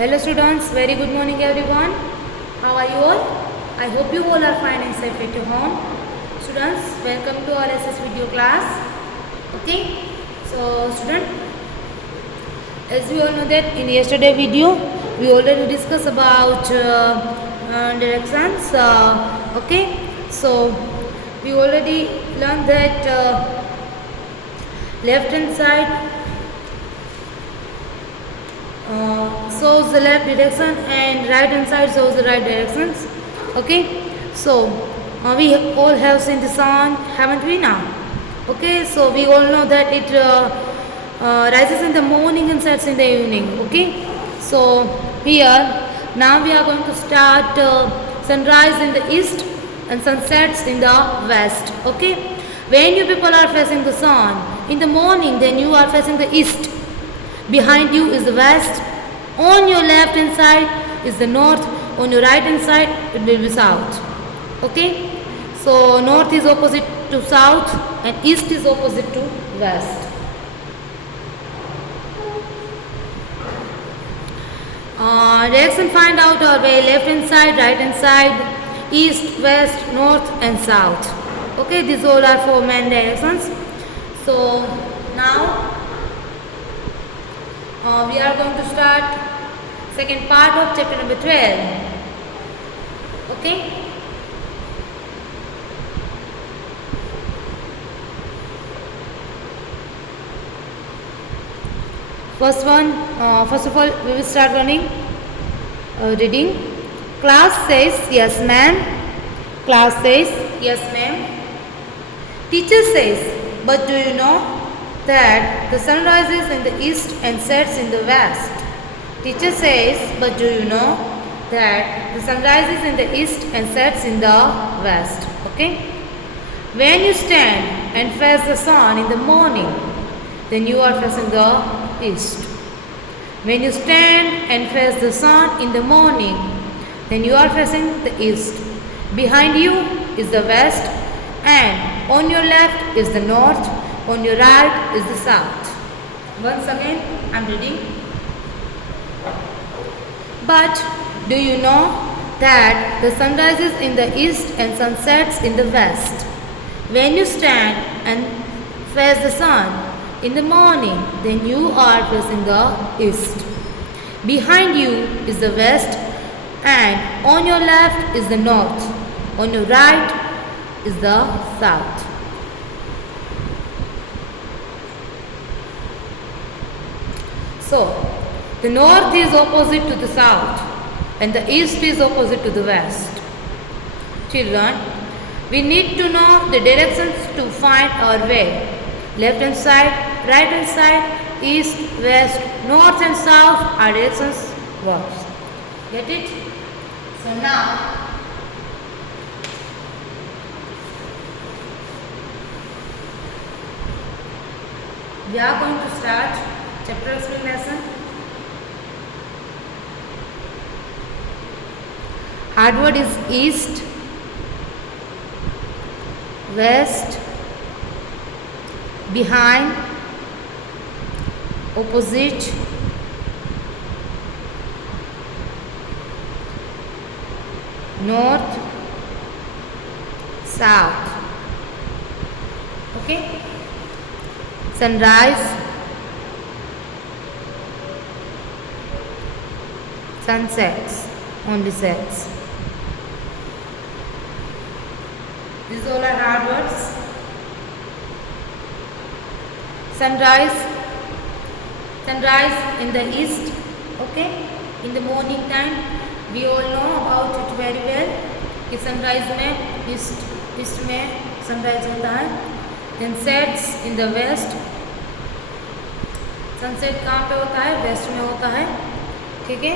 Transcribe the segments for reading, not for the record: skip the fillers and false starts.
Hello students, very good morning everyone. How are you all? I hope you all are fine and safe at your home. Students, welcome to our SS video class. Okay, so student, as we all know that in yesterday video we already discussed about directions. Okay, so we already learned that left hand side shows the left direction and right hand side shows the right directions. Okay, so we all have seen the sun, haven't we now? Okay, so we all know that it rises in the morning and sets in the evening. Okay, so here now we are going to start sunrise in the east and sunsets in the west. Okay, when you people are facing the sun in the morning, then you are facing the east. Behind you is the west. On your left hand side is the north. On your right hand side it will be south. Okay. So north is opposite to south and east is opposite to west. Direction find out our way: left hand side, right hand side, east, west, north and south. Okay. These all are four main directions. So now we are going to start second part of chapter number 12. Okay. First of all, we will start reading. Class says yes ma'am. Class says yes ma'am. Teacher says, but do you know that the sun rises in the east and sets in the west? Teacher says, but do you know that the sun rises in the east and sets in the west? Okay. When you stand and face the sun in the morning, then you are facing the east. When you stand and face the sun in the morning, then you are facing the east. Behind you is the west, and on your left is the north. On your right is the south. Once again, I am reading. But do you know that the sun rises in the east and sun sets in the west? When you stand and face the sun in the morning, then you are facing the east. Behind you is the west, and on your left is the north. On your right is the south. So, the north is opposite to the south and the east is opposite to the west. Children, we need to know the directions to find our way. Left hand side, right hand side, east, west, north and south are directions words. Get it? So now, we are going to start chapter explanation. Hard word is east, west, behind, opposite, north, south. Okay? Sunrise, sunsets, only sets. These all are hard words. Sunrise in the east. Okay, in the morning time, we all know about it very well कि sunrise में east में sunrise होता है. Then sets in the west. Sunset कहाँ पे होता है? West में होता है. ठीक है.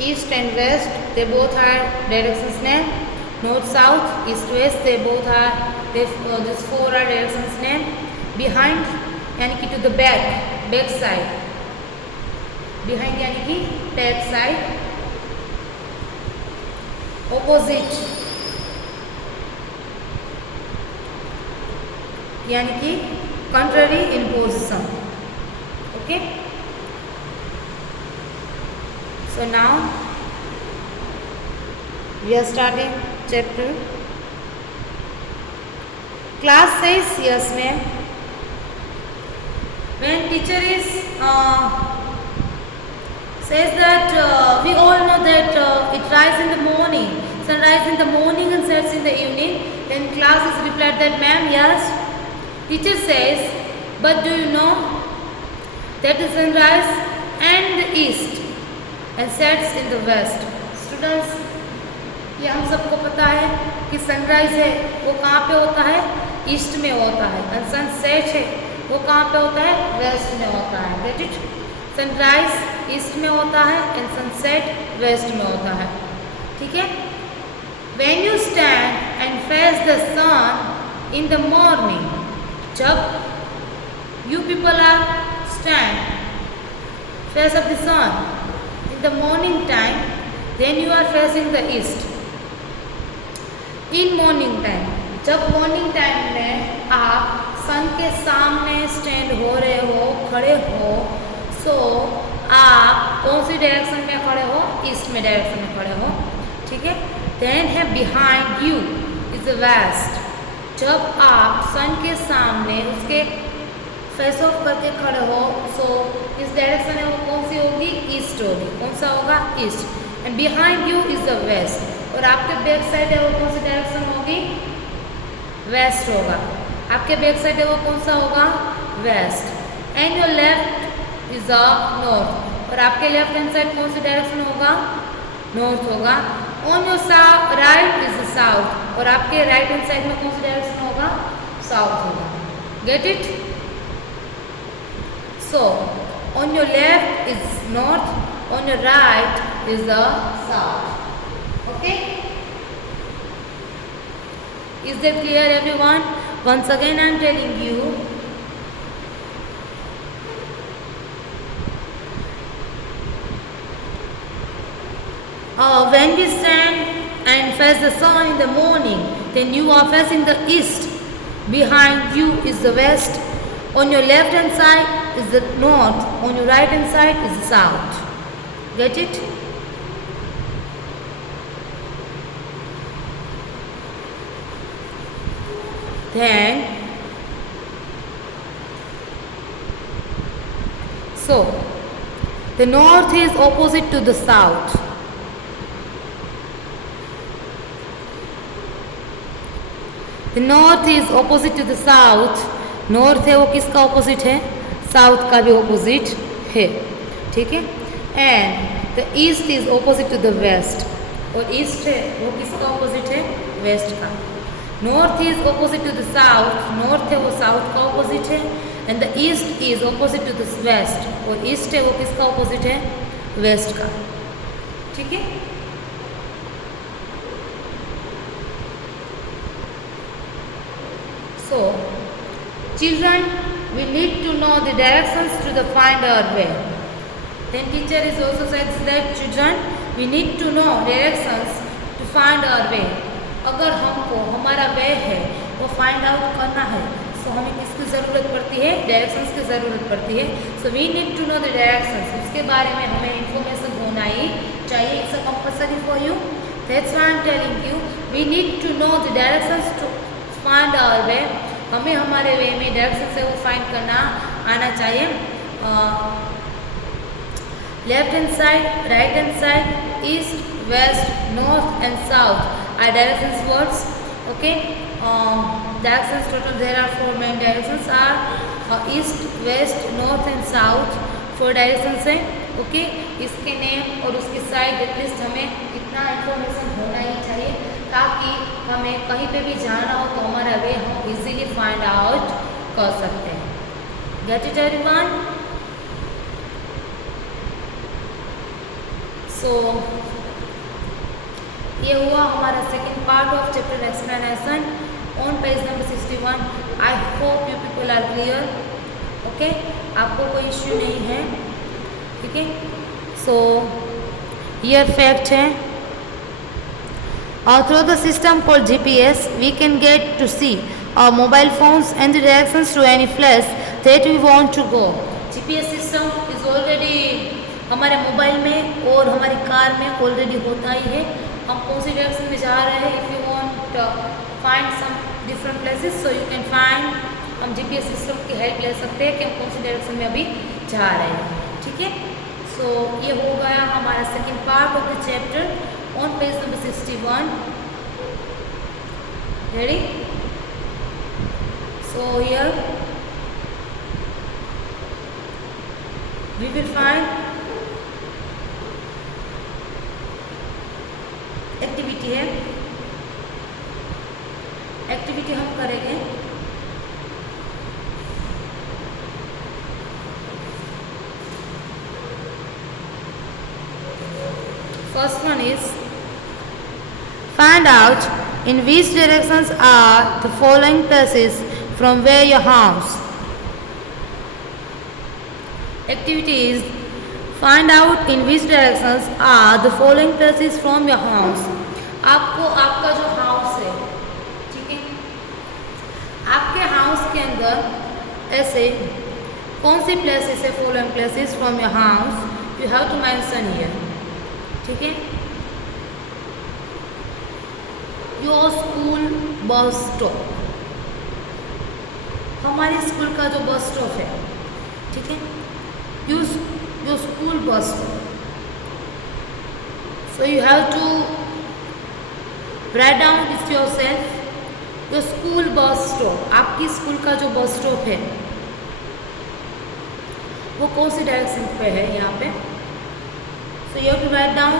East and west, they both are directions name. North, south, east, west, they both are, these four are directions name. Behind, यानी कि to the back side. Behind यानी कि back side. Opposite, यानी कि contrary in position. Okay. So now we are starting chapter. Class says yes ma'am. When teacher is says that we all know that it rises in the morning, sunrise in the morning and sets in the evening. Then class is replied that ma'am yes. Teacher says, but do you know that the sunrise and the east and sets in the west. Students, ये हम सबको पता है कि sunrise है वो कहाँ पे होता है, ईस्ट में होता है, और सनसेट है वो कहाँ पे होता है, वेस्ट में होता है. Get it? सनराइज ईस्ट में होता है एंड सनसेट वेस्ट में होता है. ठीक है? When you stand and face the sun in the morning, जब you people are stand face of the sun in the morning time, then you are facing the east. In morning time, जब morning time में आप सन के सामने stand हो रहे हो, खड़े हो, सो आप कौन सी डायरेक्शन में खड़े हो, ईस्ट में डायरेक्शन में खड़े हो. ठीक है? देन है behind you is the west. जब आप सन के सामने उसके फेस ऑफ करके खड़े हो, सो इस डायरेक्शन है वो कौन सी होगी, ईस्ट होगी. कौन सा होगा, east. And behind you is the west. और आपके बैक साइड है वो कौन सी डायरेक्शन होगी, वेस्ट होगा. आपके बैक साइड है वो कौन सा होगा, west. And your left is the north. और आपके लेफ्ट हैंड साइड कौन सी डायरेक्शन होगा, नॉर्थ होगा. On your right is the south. और आपके राइट हैंड साइड में कौन सी डायरेक्शन होगा, साउथ होगा. Get it? So on your left is north, on your right is the south. Okay? Is that clear everyone? Once again I am telling you, when we stand and face the sun in the morning, then you are facing the east. Behind you is the west. On your left hand side is the north. On your right hand side is the south. Get it? Then, so the north is opposite to the south. The north is opposite to the south. North है वो किसका opposite है, south का भी opposite है. ठीक है? And the east is opposite to the west. और east है वो किसका opposite है, west का. North is opposite to the south. North है वो south का opposite है. And the east is opposite to the west. और east है वो किसका opposite है, west का. ठीक है? So, children, we need to know the directions to find our way. Then teacher is also says that children, we need to know directions to find our way. अगर हमको हमारा वे है वो फाइंड आउट करना है, सो हमें किसकी ज़रूरत पड़ती है, डायरेक्शंस की ज़रूरत पड़ती है. So we need to know the directions. उसके बारे में हमें इंफॉर्मेशन होना ही चाहिए. It's a compulsory for you. That's why I am telling you, we need to know the directions to find our way. हमें हमारे वे में डायरेक्शन से वो फाइंड करना आना चाहिए. Left hand side, right hand side, east, west, north and south are directions words. Okay? Directions total there are 4 main directions are east, west, north and south. 4 directions है. Okay? इसके name और उसकी side at least हमें इतना information होना ही चाहिए ताकि हमें कहीं पे भी जाना हो तो हमारा वे हम इजीली फाइंड आउट कर सकते हैं. Get it everyone? सो ये हुआ हमारा second part of chapter explanation on page number 61. I hope you people are clear. Okay? आपको कोई इश्यू नहीं है. ठीक है? सो ईयर फैक्ट है, through the system called GPS we can get to see our mobile phones and the directions to any place that we want to go. GPS system is already हमारे mobile में और और हमारी car में already होता ही है। हम कौन सी डायरेक्शन में जा रहे हैं, if you want find some different places so you can find, हम जीपीएस सिस्टम की हेल्प ले सकते हैं कि हम कौन सी डायरेक्शन में अभी जा रहे हैं। ठीक है, सो ये हो गया हमारा second part of the chapter on page number 61। Ready? So here we will find activity है। एक्टिविटी हम करेंगे first one is find out in which directions are the following places from where your house. Activity is find out in which directions are the following places from your house. आपको आपका जो house है, ठीक है, आपके house के अंदर ऐसे कौन सी प्लेसेस है, following places from your house you have to mention here. ठीक है, योर स्कूल बस स्टॉप, हमारे स्कूल का जो बस स्टॉप है, ठीक है, use your school bus stop. So you have to write down this yourself. Your school bus stop, आपकी school का जो बस स्टॉप है वो कौन सी डायरेक्शन पे है यहाँ पे। So you have to write down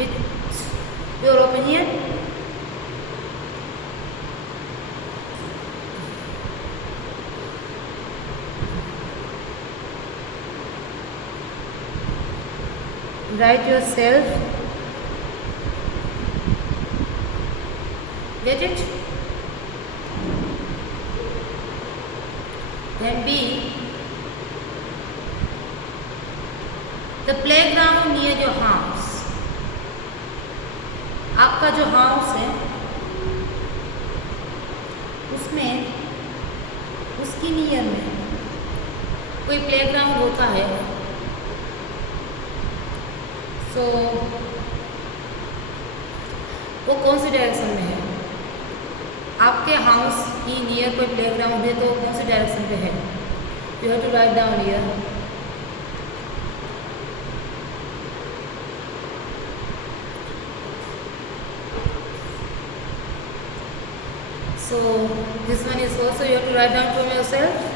with your opinion. Write yourself. Get it? Then B, the playground near your house. आपका जो हाउस है उसमें उसकी नियर में कोई प्लेग्राउंड होता है, तो वो कौन सी डायरेक्शन में है। आपके हाउस की नियर कोई प्लेग्राउंड है तो कौन सी डायरेक्शन पे है, you have to write down here. So this one is also you have to write down from yourself.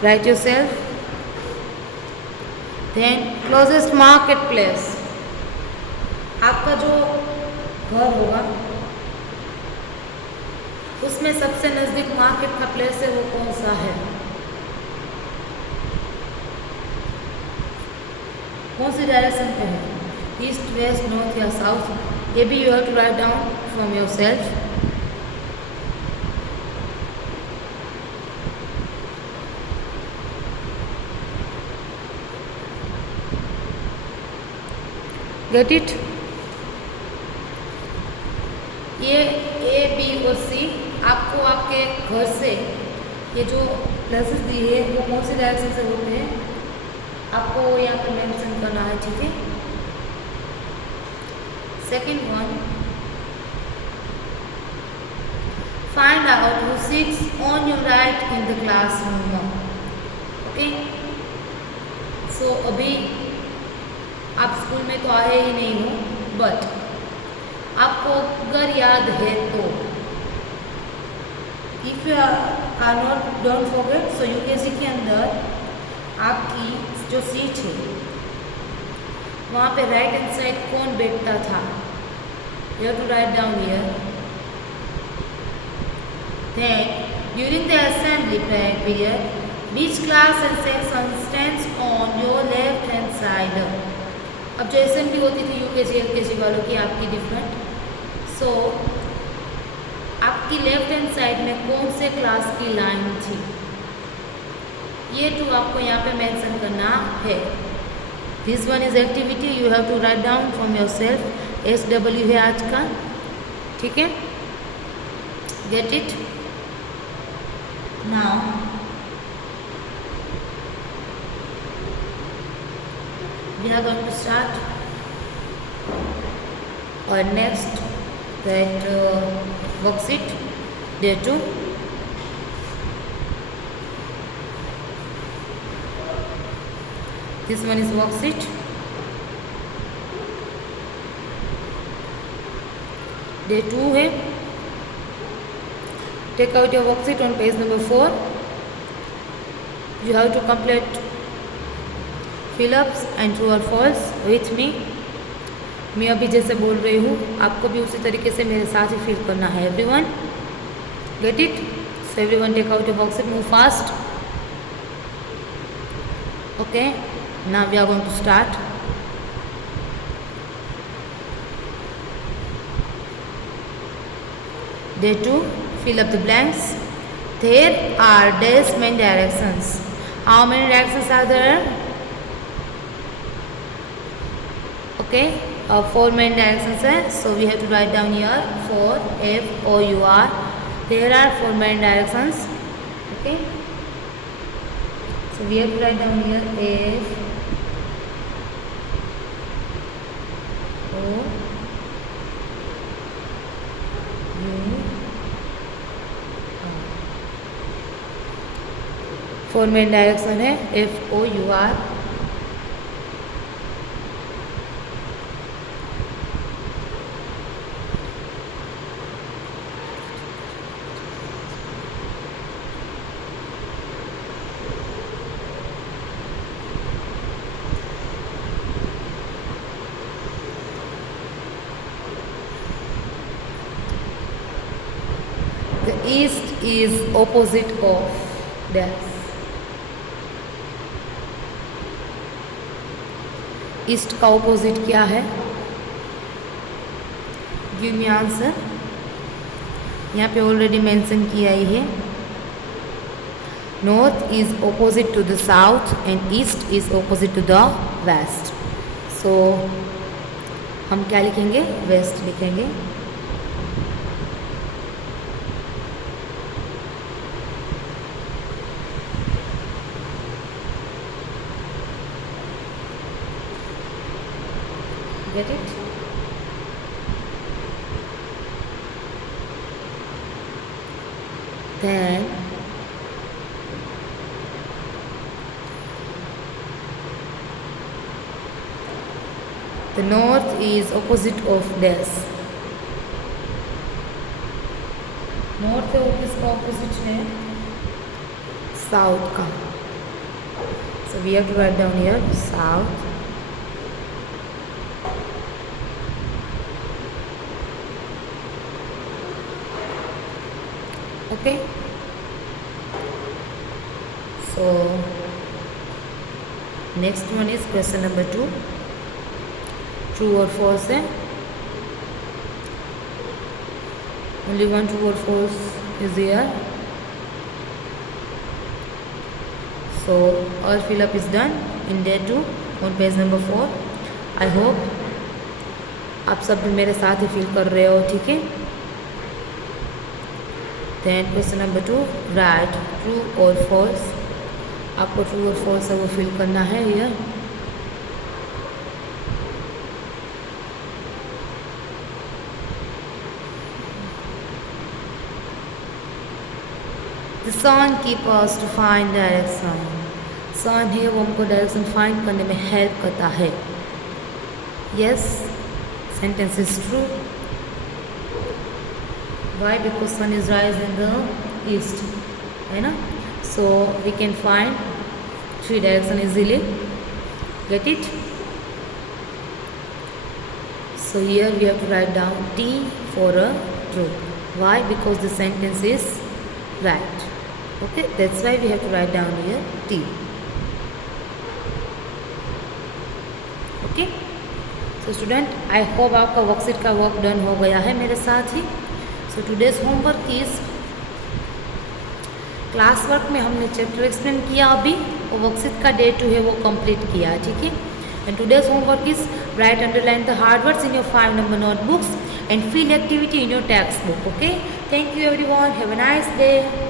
Write yourself. Then closest market place, आपका जो घर होगा उसमें सबसे नज़दीक मार्केट का प्लेस है वो कौन सा है, कौन सी डायरेक्शन पे है, ईस्ट, वेस्ट, नॉर्थ या साउथ, ये भी you have to write down from yourself. Get it? ये ए, बी और सी आपको आपके घर से ये जो प्लेसेस दी है वो कौन सी डायरेक्शन से होते हैं आपको यहाँ पे मेंशन करना है। ठीक है, second one, find out who sits on your right in the classroom. Okay, so अभी आप स्कूल में तो आए ही नहीं हो, बट आपको अगर याद है तो if you are not, don't forget, so UKG के अंदर आपकी जो सीट है वहाँ पे राइट हैंड साइड कौन बैठता था, you have to write down here. Then during the assembly period which class and section stands on your left hand side। अब जो असेंबली होती थी यूकेजी एलकेजी वालों की आपकी डिफरेंट, सो आपकी लेफ्ट हैंड साइड में कौन से क्लास की लाइन थी, ये टू आपको यहाँ पे मेंशन करना है। This one is activity, you have to write down from yourself. SW है आज का। ठीक है, get it. Now we are going to start our next that worksheet day 2. This one is worksheet day 2 है। Take out your worksheet on page number 4. You have to complete fill-ups and true or false with me. मैं अभी जैसे बोल रही हूँ आपको भी उसी तरीके से मेरे साथ ही फिल करना है। Everyone get it? So everyone take out your worksheet, move fast. Okay, now we are going to start. Day 2, fill up the blanks. There are dash main directions. How many directions are there? Okay, 4 main directions है, so we have to write down here 4 FOUR. There are 4 main directions. Okay, so we have to write down here F O U R. 4 main direction है FOUR. The east is opposite of dash. East का opposite क्या है? Give me answer. यहाँ पे already mention किया ही है। North is opposite to the south and east is opposite to the west. So हम क्या लिखेंगे? वेस्ट लिखेंगे। Get it? Then the north is opposite of this. North है वो किसका ऑपोजिट है? साउथ का। So we have to write down here south. Okay, so next one is question number 2. True or false है? Only one true or false is here. So all fill up is done in day 2 on page number 4. I hope आप सब भी मेरे साथ ही fill कर रहे हो, ठीक है? Then question number 2, write true or false. आपको true और false है वो फिल करना है here. The sun keeps us to find direction. sun है वो हमको डायरेक्शन फाइंड करने में हेल्प करता है। Yes, sentence is true. Why? Because sun is rising in the east, है ना? So we can find 3 direction easily. Get it? So here we have to write down T for a true. Why? Because the sentence is right. Okay, that's why we have to write down here T. Okay. So student, I hope आपका worksheet का work done हो गया है मेरे साथ ही। So today's homework is class work में हमने chapter explain किया अभी, और वर्कशीट का डे 2 है वो कंप्लीट किया, ठीक है। And today's homework is right underline the hard words in your 5 number notebooks and field activity in your textbook. Okay, thank you everyone, have a nice day.